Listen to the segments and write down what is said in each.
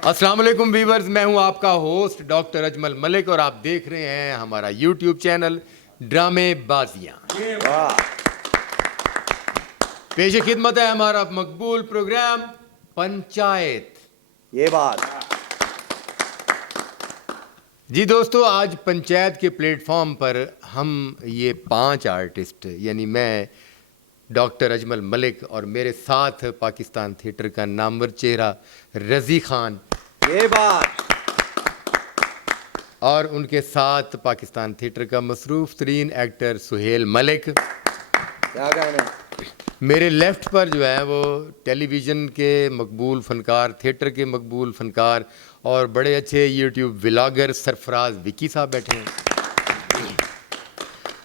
अस्सलाम वालेकुम व्यूअर्स, मैं हूं आपका होस्ट डॉक्टर अजमल मलिक और आप देख रहे हैं हमारा यूट्यूब चैनल ड्रामे बाजियां। पेश खिदमत है हमारा मकबूल प्रोग्राम पंचायत। ये बात जी दोस्तों, आज पंचायत के प्लेटफॉर्म पर हम ये 5 आर्टिस्ट यानी मैं डॉक्टर अजमल मलिक और मेरे साथ पाकिस्तान थिएटर का नामवर चेहरा रज़ी खान, ये बात और उनके साथ पाकिस्तान थिएटर का मसरूफ़ तरीन एक्टर सुहेल मलिक। क्या कहना है? मेरे लेफ़्ट पर जो है वो टेलीविज़न के मकबूल फ़नकार, थिएटर के मकबूल फ़नकार और बड़े अच्छे यूट्यूब व्लॉगर सरफराज विकी साहब बैठे हैं।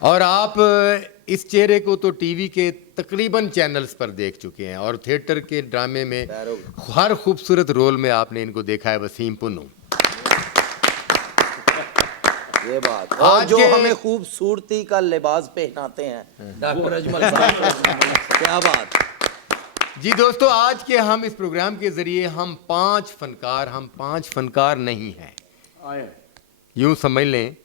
और आप इस चेहरे को तो टीवी के तकरीबन चैनल्स पर देख चुके हैं और थिएटर के ड्रामे में हर खूबसूरत रोल में आपने इनको देखा है, वसीम पुन्नू। ये बात आज और जो के- हमें खूबसूरती का लिबास पहनाते हैं डॉक्टर अजमल साहब। क्या बात। जी दोस्तों, आज के हम इस प्रोग्राम के ज़रिए हम पांच फनकार नहीं हैं। यूँ समझ लें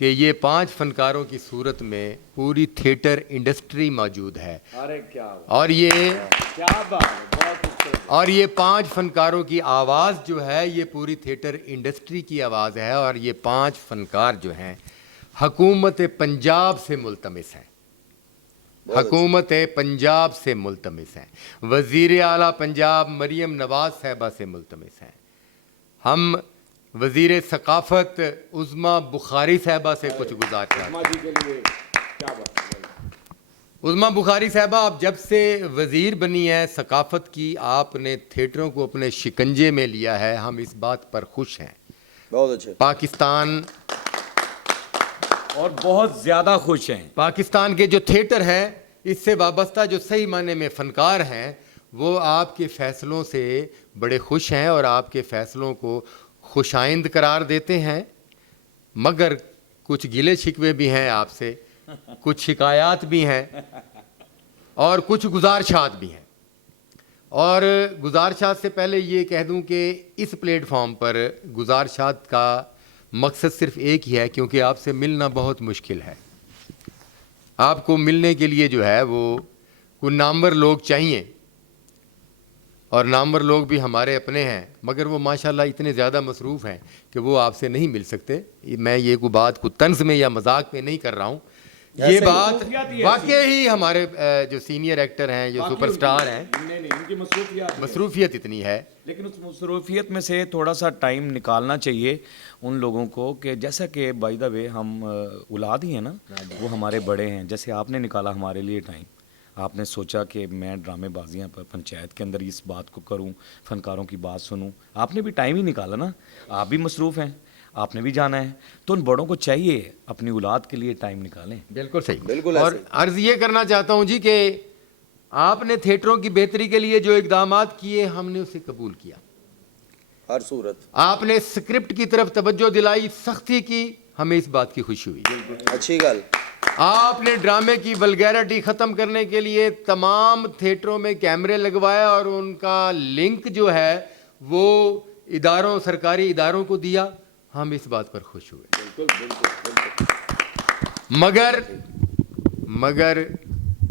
कि ये 5 फनकारों की सूरत में पूरी थिएटर इंडस्ट्री मौजूद है। अरे क्या और ये बात है, बहुत खूबसूरत। और ये 5 फनकारों की आवाज़ जो है ये पूरी थिएटर इंडस्ट्री की आवाज़ है। और ये 5 फनकार जो हैं हुकूमत पंजाब से मुल्तमिस हैं, हुकूमत पंजाब से मुल्तमिस हैं, वज़ीर आला पंजाब मरियम नवाज़ साहिबा से मुल्तमिस हैं। हम वज़ीर सकाफ़त उज़्मा बुखारी साहिबा से कुछ गुज़ारिश। उस्मा जी के लिए क्या बात है। उज़्मा बुखारी साहिबा, आप जब से वज़ीर बनी है सकाफ़त की, आपने थिएटरों को अपने शिकंजे में लिया है। हम इस बात पर खुश हैं। बहुत अच्छे। पाकिस्तान और बहुत ज़्यादा खुश हैं। पाकिस्तान के जो थिएटर हैं, इससे वाबस्ता जो सही माने में फ़नकार हैं, वो आपके फ़ैसलों से बड़े खुश हैं और आपके फ़ैसलों को खुशाइंद करार देते हैं। मगर कुछ गिले शिकवे भी हैं आपसे, कुछ शिकायत भी हैं और कुछ गुजारशात भी हैं। और गुजारशात से पहले ये कह दूं कि इस प्लेटफॉर्म पर गुजारशात का मकसद सिर्फ एक ही है, क्योंकि आपसे मिलना बहुत मुश्किल है। आपको मिलने के लिए जो है वो कुछ नामवर लोग चाहिए और नामवर लोग भी हमारे अपने हैं, मगर वो माशाल्लाह इतने ज़्यादा मसरूफ़ हैं कि वो आपसे नहीं मिल सकते। मैं ये कोई बात को तंज़ में या मजाक में नहीं कर रहा हूँ। ये बात मसरूफियत ही वाकई ही हमारे जो सीनियर एक्टर हैं, जो सुपरस्टार हैं, नहीं उनकी मसरूफियत मसरूफियत इतनी है। लेकिन उस मसरूफियत में से थोड़ा सा टाइम निकालना चाहिए उन लोगों को कि जैसा कि बाय द वे हम औलाद ही हैं ना, वो हमारे बड़े हैं। जैसे आपने निकाला हमारे लिए टाइम, आपने सोचा कि मैं ड्रामे बाजियाँ पर पंचायत के अंदर इस बात को करूं, फनकारों की बात सुनूं। आपने भी टाइम ही निकाला ना, आप भी मसरूफ़ हैं, आपने भी जाना है। तो उन बड़ों को चाहिए अपनी औलाद के लिए टाइम निकालें। बिल्कुल सही। बिल्कुल और ऐसे। अर्ज़ ये करना चाहता हूँ जी कि आपने थिएटरों की बेहतरी के लिए जो इक़दामात किए, हमने उसे कबूल किया। हर सूरत आपने स्क्रिप्ट की तरफ तवज्जो दिलाई, सख्ती की, हमें इस बात की खुशी हुई। अच्छी गल। आपने ड्रामे की वल्गैरिटी ख़त्म करने के लिए तमाम थिएटरों में कैमरे लगवाए और उनका लिंक जो है वो इदारों, सरकारी इदारों को दिया। हम इस बात पर खुश हुए। मगर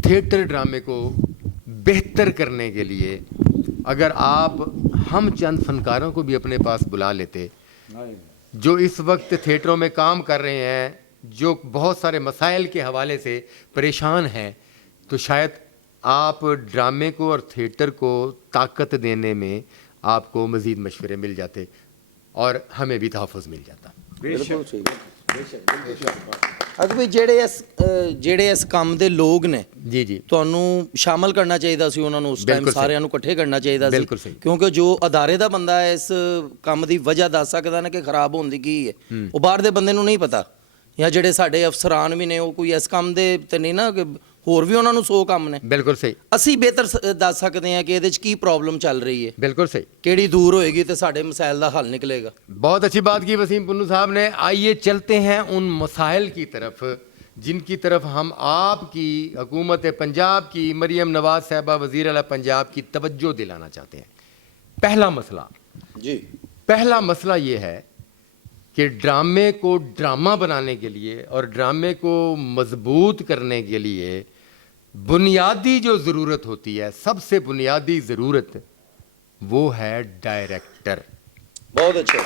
थिएटर ड्रामे को बेहतर करने के लिए अगर हम चंद फनकारों को भी अपने पास बुला लेते जो इस वक्त थिएटरों में काम कर रहे हैं, जो बहुत सारे मसाइल के हवाले से परेशान हैं, तो शायद आप ड्रामे को और थिएटर को ताकत देने में आपको मज़ीद मशवरे मिल जाते और हमें भी तहफ़्फ़ुज़ मिल जाता। बिल्कुल सही। ਅਜ ਵੀ ਜਿਹੜੇ ਇਸ ਕੰਮ ਦੇ ਲੋਕ ਨੇ, जी जी, ਤੁਹਾਨੂੰ ਸ਼ਾਮਲ ਕਰਨਾ ਚਾਹੀਦਾ ਸੀ ਉਹਨਾਂ ਨੂੰ ਉਸ ਟਾਈਮ, ਬਿਲਕੁਲ ਸਹੀ। ਸਾਰਿਆਂ ਨੂੰ ਇਕੱਠੇ ਕਰਨਾ ਚਾਹੀਦਾ ਸੀ। ਬਿਲਕੁਲ ਸਹੀ। ਕਿਉਂਕਿ ਜੋ ਅਦਾਰੇ ਦਾ ਬੰਦਾ ਹੈ ਇਸ ਕੰਮ ਦੀ ਵਜ੍ਹਾ ਦੱਸ ਸਕਦਾ ਨਾ ਕਿ ਖਰਾਬ ਹੋਣ ਦੀ ਕੀ ਹੈ, ਉਹ ਬਾਹਰ ਦੇ ਬੰਦੇ ਨੂੰ ਨਹੀਂ ਪਤਾ। ਜਾਂ ਜਿਹੜੇ ਸਾਡੇ ਅਫਸਰਾਨ ਵੀ ਨੇ ਉਹ ਕੋਈ ਇਸ ਕੰਮ ਦੇ ਤੇ ਨਹੀਂ ਨਾ, ਕਿ ਹੋਰ ਵੀ ਉਹਨਾਂ ਨੂੰ 100 ਕੰਮ ਨੇ। बिल्कुल सही, ਅਸੀਂ ਬਿਹਤਰ ਦੱਸ ਸਕਦੇ ਹਾਂ ਕਿ ਇਹਦੇ 'ਚ ਕੀ ਪ੍ਰੋਬਲਮ ਚੱਲ ਰਹੀ ਹੈ, बिल्कुल सही। ਕਿਹੜੀ ਦੂਰ ਹੋਏਗੀ ਤੇ ਸਾਡੇ ਮਸਾਇਲ ਦਾ ਹੱਲ ਨਿਕਲੇਗਾ। बहुत अच्छी बात की वसीम पुन्नू साहब ने। आइए चलते हैं उन मसाइल की तरफ जिनकी तरफ हम आपकी हुकूमत पंजाब की मरियम नवाज़ साहिबा वज़ीर आला पंजाब की तवज्जो दिलाना चाहते हैं। पहला मसला, जी पहला मसला ये है कि ड्रामे को ड्रामा बनाने के लिए और ड्रामे को मजबूत करने के लिए बुनियादी जो ज़रूरत होती है, सबसे बुनियादी ज़रूरत वो है डायरेक्टर। बहुत अच्छे।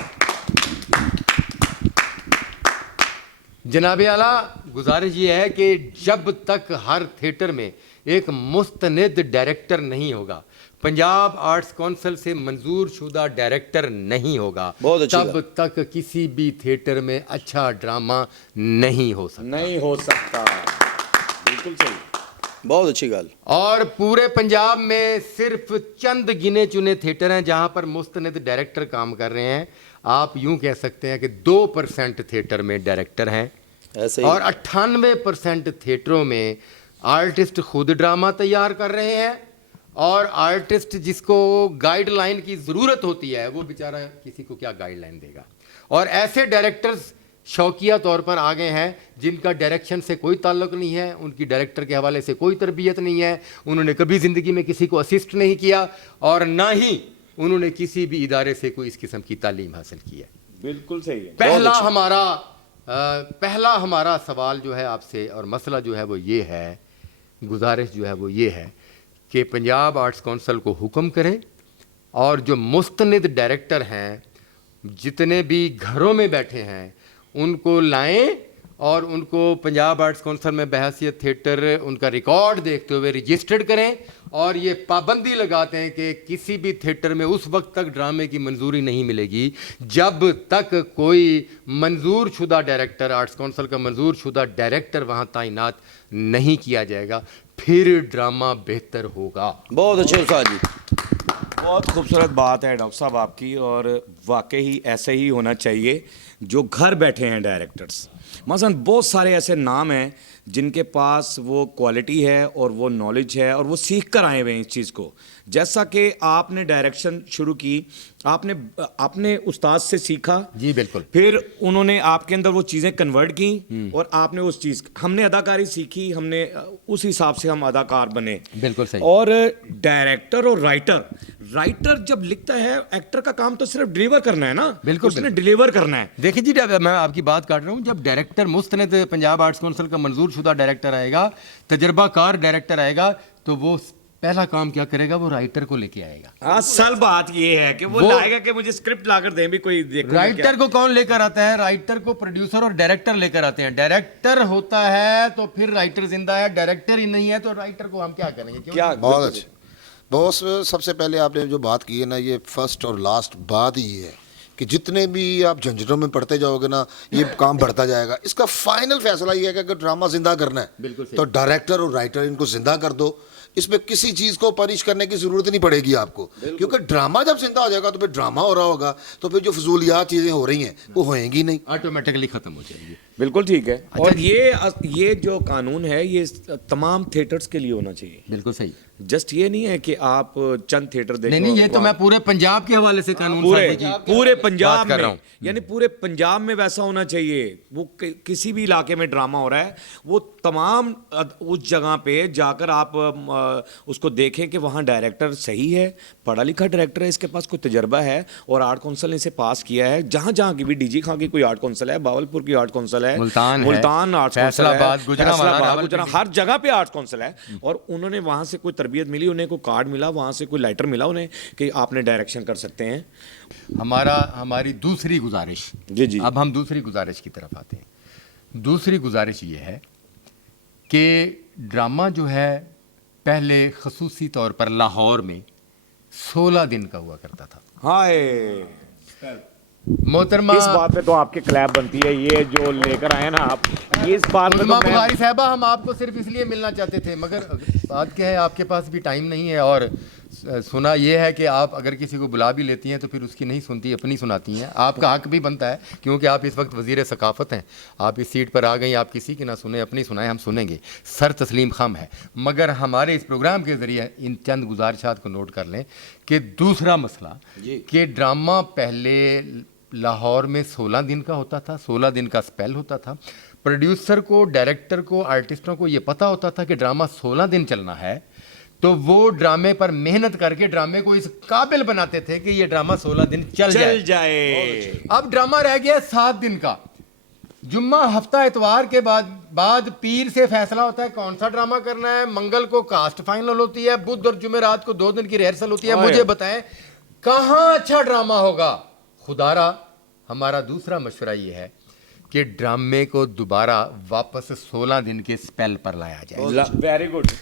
जनाब आला, गुजारिश ये है कि जब तक हर थिएटर में एक मुस्तनिद डायरेक्टर नहीं होगा, पंजाब आर्ट्स काउंसिल से मंजूर शुदा डायरेक्टर नहीं होगा, बहुत अच्छी तब तक किसी भी थिएटर में अच्छा ड्रामा नहीं हो सकता। नहीं हो सकता, बिल्कुल सही। बहुत अच्छी गल। और पूरे पंजाब में सिर्फ चंद गिने चुने थिएटर हैं जहां पर मुस्तनिद डायरेक्टर काम कर रहे हैं। आप यूं कह सकते हैं कि 2% थिएटर में डायरेक्टर हैं ऐसे ही। और 98% थिएटरों में आर्टिस्ट खुद ड्रामा तैयार कर रहे हैं, और आर्टिस्ट जिसको गाइडलाइन की ज़रूरत होती है वो बेचारा किसी को क्या गाइडलाइन देगा। और ऐसे डायरेक्टर्स शौकिया तौर पर आ गए हैं जिनका डायरेक्शन से कोई ताल्लुक़ नहीं है, उनकी डायरेक्टर के हवाले से कोई तरबियत नहीं है, उन्होंने कभी ज़िंदगी में किसी को असिस्ट नहीं किया और ना ही उन्होंने किसी भी इदारे से कोई इस किस्म की तालीम हासिल की है। बिल्कुल सही है। पहला हमारा सवाल जो है आपसे और मसला जो है वो ये है, गुजारिश जो है वो ये है कि पंजाब आर्ट्स काउंसिल को हुक्म करें और जो मुस्तनिद डायरेक्टर हैं जितने भी घरों में बैठे हैं उनको लाएं और उनको पंजाब आर्ट्स काउंसिल में बहैसियत थिएटर उनका रिकॉर्ड देखते हुए रजिस्टर्ड करें, और ये पाबंदी लगाते हैं कि किसी भी थिएटर में उस वक्त तक ड्रामे की मंजूरी नहीं मिलेगी जब तक कोई मंजूर शुदा डायरेक्टर, आर्ट्स काउंसिल का मंजूर शुदा डायरेक्टर वहाँ तैनात नहीं किया जाएगा, फिर ड्रामा बेहतर होगा। बहुत अच्छे उस्ताद जी। बहुत खूबसूरत बात है डॉक्टर साहब आपकी, और वाकई ऐसे ही होना चाहिए। जो घर बैठे हैं डायरेक्टर्स, मसलन बहुत सारे ऐसे नाम हैं जिनके पास वो क्वालिटी है और वो नॉलेज है और वो सीख कर आए हुए हैं इस चीज़ को। जैसा कि आपने डायरेक्शन शुरू की, आपने उस्ताद से सीखा जी बिल्कुल, फिर उन्होंने आपके अंदर वो चीज़ें कन्वर्ट की और आपने उस चीज़, हमने अदाकारी सीखी, हमने उस हिसाब से हम अदाकार बने। बिल्कुल सही। और डायरेक्टर और राइटर जब लिखता है, एक्टर का काम तो सिर्फ डिलीवर करना है ना, बिल्कुल, उसने बिल्कुल। डिलीवर करना है। देखिए जी, मैं आपकी बात काट रहा हूँ, जब डायरेक्टर मुस्तनिद पंजाब आर्ट्स काउंसिल का मंजूर शुदा डायरेक्टर आएगा, तजर्बाकार डायरेक्टर आएगा, तो वो पहला काम क्या करेगा, वो राइटर को लेके आएगा। असल बात ये है कि वो लाएगा कि मुझे स्क्रिप्ट लाकर दें भी, कोई देखो। राइटर को कौन लेकर आता है? राइटर को प्रोड्यूसर और डायरेक्टर लेकर आते हैं। डायरेक्टर होता है तो फिर राइटर जिंदा है, डायरेक्टर ही नहीं है तो राइटर को हम क्या करेंगे? क्या बहुत अच्छे। बॉस, सबसे पहले आपने जो बात की है ना, ये फर्स्ट और लास्ट बात ही है कि जितने भी आप झंझटों में पड़ते जाओगे ना, ये काम बढ़ता जाएगा। इसका फाइनल फैसला ये है कि अगर ड्रामा जिंदा करना है तो डायरेक्टर और राइटर इनको जिंदा कर दो। इसमें किसी चीज़ को पनिश करने की ज़रूरत नहीं पड़ेगी आपको, क्योंकि ड्रामा जब जिंदा हो जाएगा तो फिर ड्रामा हो रहा होगा, तो फिर जो फजूलियात चीज़ें हो रही हैं वो होएंगी नहीं, ऑटोमेटिकली खत्म हो जाएगी। बिल्कुल ठीक है। और ये जो कानून है ये तमाम थिएटर्स के लिए होना चाहिए। बिल्कुल सही। जस्ट ये नहीं है कि आप चंद थिएटर देखो। नहीं, ये तो मैं पूरे पंजाब के हवाले से कानून पूरे पंजाब बात कर रहा में, हूं। यानी पूरे पंजाब में वैसा होना चाहिए। वो किसी भी इलाके में ड्रामा हो रहा है, वो तमाम उस जगह पे जाकर आप उसको देखें कि वहाँ डायरेक्टर सही है, पढ़ा लिखा डायरेक्टर है, इसके पास कोई तजर्बा है और आर्ट काउंसिल ने इसे पास किया है। जहाँ जहाँ की भी डीजी खां की कोई आर्ट काउंसिल है, बावलपुर की आर्ट काउंसिल है, मुल्तान आर्ट काउंसिल है, फैसलाबाद, हर जगह पे आर्ट काउंसिल है, और उन्होंने वहाँ से कोई तरबियत मिली, उन्हें कोई कार्ड मिला, वहाँ से कोई लेटर मिला उन्हें कि आपने डायरेक्शन कर सकते हैं। हमारी दूसरी गुजारिश, जी। अब हम दूसरी गुजारिश की तरफ आते हैं। दूसरी गुजारिश ये है कि ड्रामा जो है पहले खसूसी तौर पर लाहौर में 16 दिन का हुआ करता था। हाय, मोहतरमा इस बात पे तो आपकी क्लैप बनती है। ये जो लेकर आए ना आप, ये इस बात पे तो बुखारी साहबा, हम आपको सिर्फ इसलिए मिलना चाहते थे, मगर बात क्या है, आपके पास भी टाइम नहीं है, और सुना ये है कि आप अगर किसी को बुला भी लेती हैं तो फिर उसकी नहीं सुनती, अपनी सुनाती हैं। आपका हक भी बनता है, क्योंकि आप इस वक्त वज़ीर सकाफ़त हैं, आप इस सीट पर आ गई, आप किसी की ना सुने, अपनी सुनाएं, हम सुनेंगे, सर तस्लीम खम है। मगर हमारे इस प्रोग्राम के ज़रिए इन चंद गुजारिशात को नोट कर लें कि दूसरा मसला कि ड्रामा पहले लाहौर में 16 दिन का होता था, 16 दिन का स्पेल होता था। प्रोड्यूसर को, डायरेक्टर को, आर्टिस्टों को ये पता होता था कि ड्रामा 16 दिन चलना है, तो वो ड्रामे पर मेहनत करके ड्रामे को इस काबिल बनाते थे कि ये ड्रामा 16 दिन चल जाए। अब ड्रामा रह गया 7 दिन का। जुम्मा हफ्ता इतवार के बाद पीर से फैसला होता है कौन सा ड्रामा करना है। मंगल को कास्ट फाइनल होती है, बुध और जुमेरात को 2 दिन की रिहर्सल होती है। मुझे बताएं कहाँ अच्छा ड्रामा होगा। खुदारा हमारा दूसरा मशवरा ये है कि ड्रामे को दोबारा वापस 16 दिन के स्पेल पर लाया जाए, वेरी गुड।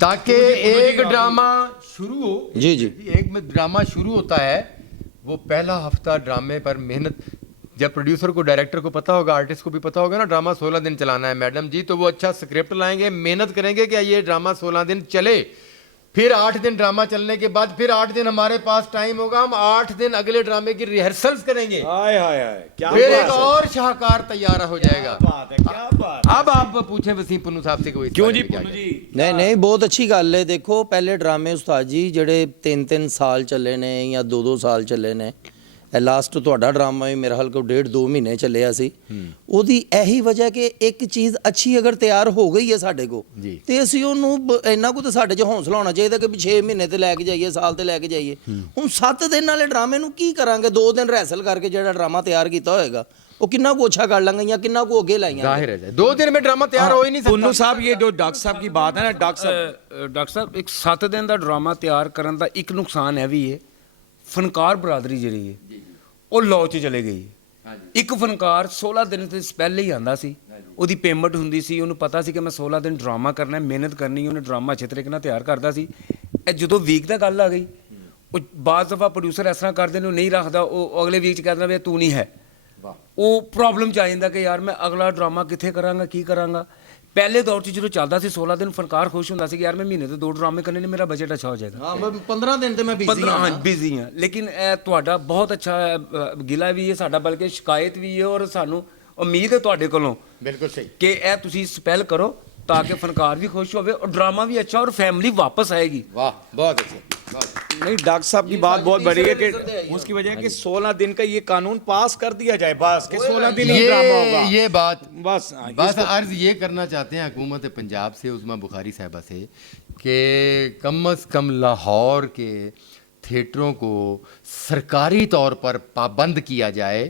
ताकि एक ड्रामा शुरू हो। जी जी। एक में ड्रामा शुरू होता है, वो पहला हफ्ता ड्रामे पर मेहनत, जब प्रोड्यूसर को, डायरेक्टर को पता होगा, आर्टिस्ट को भी पता होगा ना ड्रामा 16 दिन चलाना है मैडम जी, तो वो अच्छा स्क्रिप्ट लाएंगे, मेहनत करेंगे कि ये ड्रामा 16 दिन चले। फिर 8 दिन ड्रामा चलने के बाद फिर 8 दिन हमारे पास टाइम होगा, हम 8 दिन अगले ड्रामे की रिहर्सल्स करेंगे। हाय हाय हाय, क्या फिर बात एक है, और शाहकार तैयार हो जाएगा। बात है, क्या बात है। अब आप पूछें वसीम पुन्नू साहब से कोई इस क्यों बारे जी में क्या पुन्नू कहते जी? नहीं नहीं, बहुत अच्छी गल है। देखो पहले ड्रामे उस्ताद जी ਜਿਹੜੇ 3-3 ਸਾਲ ਚੱਲੇ ਨੇ ਜਾਂ 2-2 ਸਾਲ ਚੱਲੇ ਨੇ, ਇਹ ਲਾਸਟ ਤੁਹਾਡਾ ਡਰਾਮਾ ਵੀ ਮੇਰੇ ਹਾਲ ਕੋ 1.5-2 ਮਹੀਨੇ ਚੱਲਿਆ ਸੀ। ਉਹਦੀ ਇਹੀ ਵਜ੍ਹਾ ਕਿ ਇੱਕ ਚੀਜ਼ ਅੱਛੀ ਅਗਰ ਤਿਆਰ ਹੋ ਗਈ ਹੈ ਸਾਡੇ ਕੋ, ਜੀ। ਤੇ ਅਸੀਂ ਉਹਨੂੰ ਇੰਨਾ ਕੁ ਤਾਂ ਸਾਡੇ 'ਚ ਹੌਸਲਾ ਹੋਣਾ ਚਾਹੀਦਾ ਕਿ ਵੀ 6 ਮਹੀਨੇ ਤੇ ਲੈ ਕੇ ਜਾਈਏ, ਸਾਲ ਤੇ ਲੈ ਕੇ ਜਾਈਏ। ਹੁਣ 7 ਦਿਨ ਵਾਲੇ ਡਰਾਮੇ ਨੂੰ ਕੀ ਕਰਾਂਗੇ? 2 ਦਿਨ ਰਿਹਰਸਲ ਕਰਕੇ ਜਿਹੜਾ ਡਰਾਮਾ ਤਿਆਰ ਕੀਤਾ ਹੋਏਗਾ ਉਹ ਕਿੰਨਾ ਕੁ ਅੱਛਾ ਕਰ ਲਾਂਗੇ ਜਾਂ ਕਿੰਨਾ ਕੁ ਅੱਗੇ ਲਾਈਆਂ। जाहिर है 2 दिन में ड्रामा तैयार हो ही नहीं सकता। ਪੁੰਨੂ ਸਾਹਿਬ ਇਹ ਜੋ ਡਾਕਟਰ ਸਾਹਿਬ ਦੀ ਬਾਤ ਹੈ ਨਾ, ਡਾਕਟਰ ਸਾਹਿਬ ਇੱਕ 7 ਦਿਨ ਦਾ ਡਰਾਮਾ ਤਿਆਰ ਕਰਨ ਦਾ ਇੱਕ ਨੁਕਸਾਨ ਹੈ ਵੀ ਹੈ, ਫਨਕਾਰ ਬਰਾਦਰੀ ਜਿਹੜੀ ਹੈ ਉਹ ਲੌ 'ਚ ਚਲੇ ਗਈ ਹੈ। ਇੱਕ ਫਨਕਾਰ 16 ਦਿਨ ਤੇ ਪਹਿਲੇ ਹੀ ਆਂਦਾ ਸੀ, ਉਹਦੀ ਪੇਮੈਂਟ ਹੁੰਦੀ ਸੀ, ਉਹਨੂੰ ਪਤਾ ਸੀ ਕਿ ਮੈਂ 16 ਦਿਨ ਡਰਾਮਾ ਕਰਨਾ, ਮਿਹਨਤ ਕਰਨੀ, ਉਹਨੇ ਡਰਾਮਾ ਅੱਛੇ ਤਰੀਕੇ ਨਾਲ ਤਿਆਰ ਕਰਦਾ ਸੀ। ਇਹ ਜਦੋਂ ਵੀਕ ਦਾ ਗੱਲ ਆ ਗਈ, ਉਹ ਬਾਅਦ ਦਫਾ ਪ੍ਰੋਡਿਊਸਰ ਇਸ ਤਰ੍ਹਾਂ ਕਰਦੇ ਨੇ, ਉਹ ਨਹੀਂ ਰੱਖਦਾ, ਉਹ ਅਗਲੇ ਵੀਕ 'ਚ ਕਹਿੰਦਾ ਵੀ ਤੂੰ ਨਹੀਂ ਹੈ। ਉਹ ਪ੍ਰੋਬਲਮ ਚ ਆ ਜਾਂਦਾ ਕਿ ਯਾਰ ਮੈਂ ਅਗਲਾ ਡਰਾਮਾ ਕਿੱਥੇ ਕਰਾਂਗਾ, ਕੀ ਕਰਾਂਗਾ। ਪਹਿਲੇ ਦੌਰ 'ਚ ਜਦੋਂ ਚੱਲਦਾ ਸੀ 16 ਦਿਨ, ਫਨਕਾਰ ਖੁਸ਼ ਹੁੰਦਾ ਸੀ ਕਿ ਯਾਰ ਮੈਂ ਮਹੀਨੇ ਤੇ 2 ਡਰਾਮੇ ਕਰਨੇ ਨੇ, ਮੇਰਾ ਬਜਟ ਅੱਛਾ ਹੋ ਜਾਏਗਾ। ਹਾਂ ਮੈਂ 15 ਦਿਨ ਤੇ ਮੈਂ ਬਿਜ਼ੀ ਹਾਂ। ਬਿਜ਼ੀ ਹਾਂ, ਲੇਕਿਨ ਇਹ ਤੁਹਾਡਾ ਬਹੁਤ ਅੱਛਾ ਗਿਲਾ ਵੀ ਹੈ ਸਾਡਾ, ਬਲਕਿ ਸ਼ਿਕਾਇਤ ਵੀ ਹੈ, ਔਰ ਸਾਨੂੰ ਉਮੀਦ ਹੈ ਤੁਹਾਡੇ ਕੋਲੋਂ बिल्कुल सही। ਕਿ ਇਹ ਤੁਸੀਂ ਸਪੈਲ ਕਰੋ ਤਾਂ ਕਿ ਫਨਕਾਰ ਵੀ ਖੁਸ਼ ਹੋਵੇ और ड्रामा भी अच्छा और फैमिली वापस आएगी। वाह, बहुत अच्छे, बहुत। नहीं, डॉक्टर साहब की बात बहुत बड़ी है कि उसकी वजह है कि 16 दिन का ये कानून पास कर दिया जाए, बस कि 16 दिन ही ड्रामा होगा। ये बात बस बस अर्ज ये करना चाहते हैं हुकूमत पंजाब से, उज़मा बुखारी साहिबा से, कि कम अज़ कम लाहौर के थिएटरों को सरकारी तौर पर पाबंद किया जाए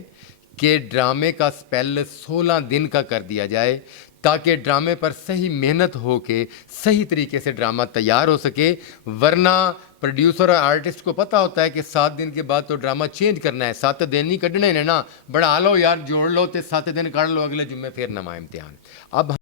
कि ड्रामे का स्पेल 16 दिन का कर दिया जाए, ताकि ड्रामे पर सही मेहनत हो के सही तरीके से ड्रामा तैयार हो सके। वरना प्रोड्यूसर और आर्टिस्ट को पता होता है कि 7 दिन के बाद तो ड्रामा चेंज करना है, 7 दिन नहीं कढ़ने ने ना, बढ़ा लो यार, जोड़ लो तो 7 दिन कढ़ लो, अगले जुम्मे फिर नवा इम्तिहान। अब